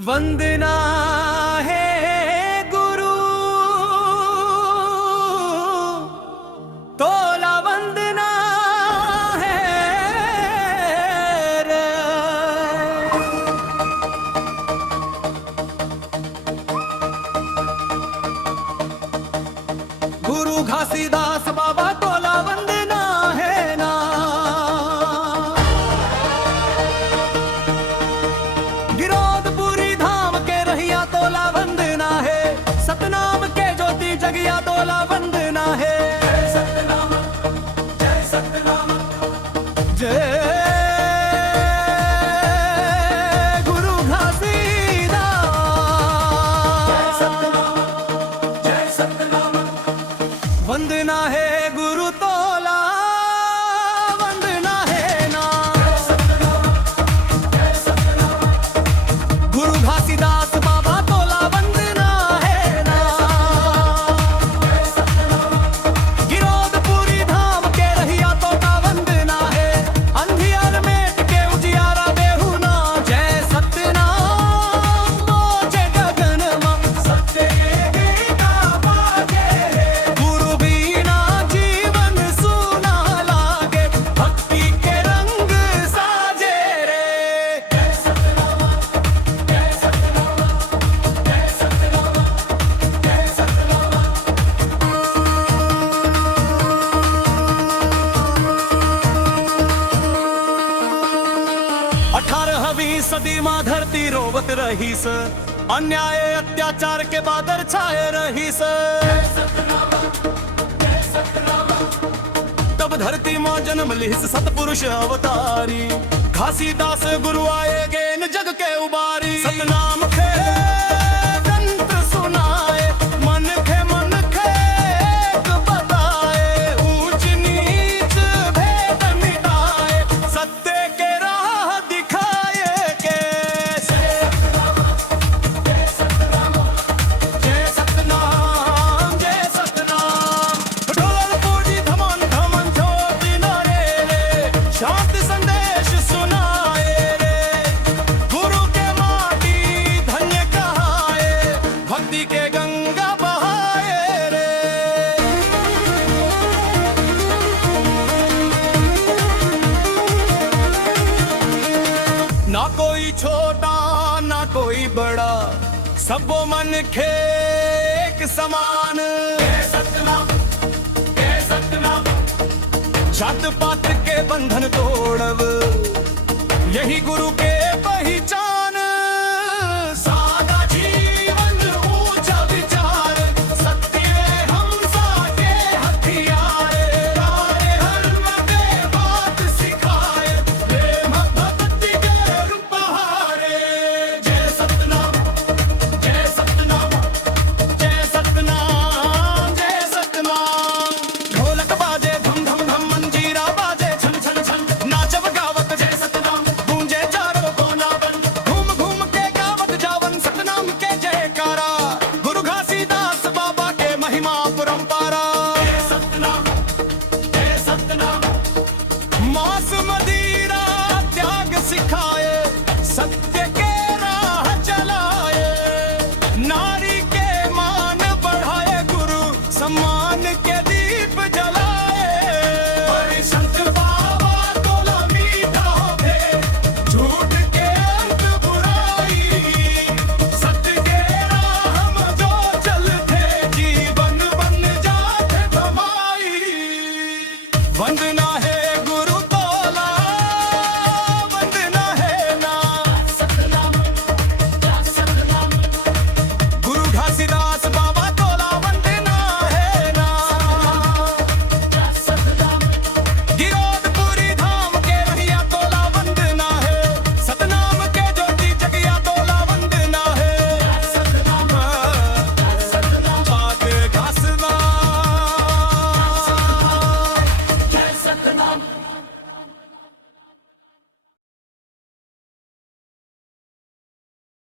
वंदना है गुरु तोला वंदना है रे। गुरु घासीदास बाबा तोला वंदना है ना। गिरोधपुरी धाम के रहिया तोला वंदना है। सतनाम के ज्योति जगिया तोला वंदना है। जय सतनाम जय सतनाम जय गुरु घासीदास। जय सतनाम वंदना है गुरु तोला वंदना है ना। गुरु घासीदास बाबा तोला वंदना है ना। गिरोधपुरी धाम के रहिया तोला वंदना है। अंधियार मेट के उजियारा देहु ना। जय सतनाम मोचे गगन में सत्य गीता बाजे। गुरु बिना जीवन सुना लागे। भक्ति के रंग साजे रे। जय सतनाम जय सतनाम जय सतनाम जय सतनाम। 18वीं सदी में धरती रोवत रही स। अन्याय अत्याचार के बादल छाए रही स। तब धरती में जन्म लिहिस सतपुरुष अवतारी। घासीदास गुरु आए गेन जग के उबारी। सतनाम खे तंत्र सुनाए। मन खे एक बताए। ऊंच नीच भेद मिटाए। सत्य के राह दिखाए के। जय सतनाम जय सतनाम जय सतनाम। ढोल पूजी धमन धमन ज्योति नारे रे। शांति संदेश सुनाए रे। गुरु के माटी धन्य कहाए। भक्ति के गंगा बहाए रे। ना कोई छोटा ना कोई बड़ा। सबो मन खे एक समान। जय सतनाम जय सतनाम। जात पात के बंधन तोड़ब यही गुरु के पहचान।